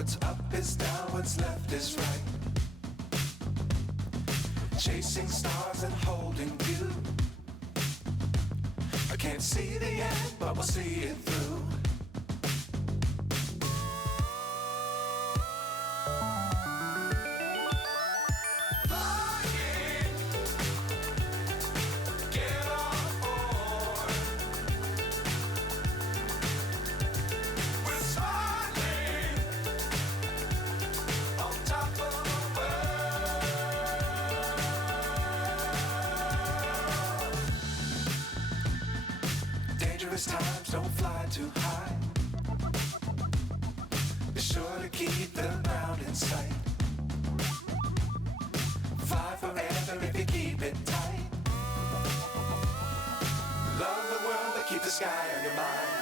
What's up is down, what's left is right. Chasing stars and holding you. I can't see the end, but we'll see it through. Times don't fly too high. Be sure to keep the ground in sight. Fly forever if you keep it tight. Love the world but keep the sky on your mind.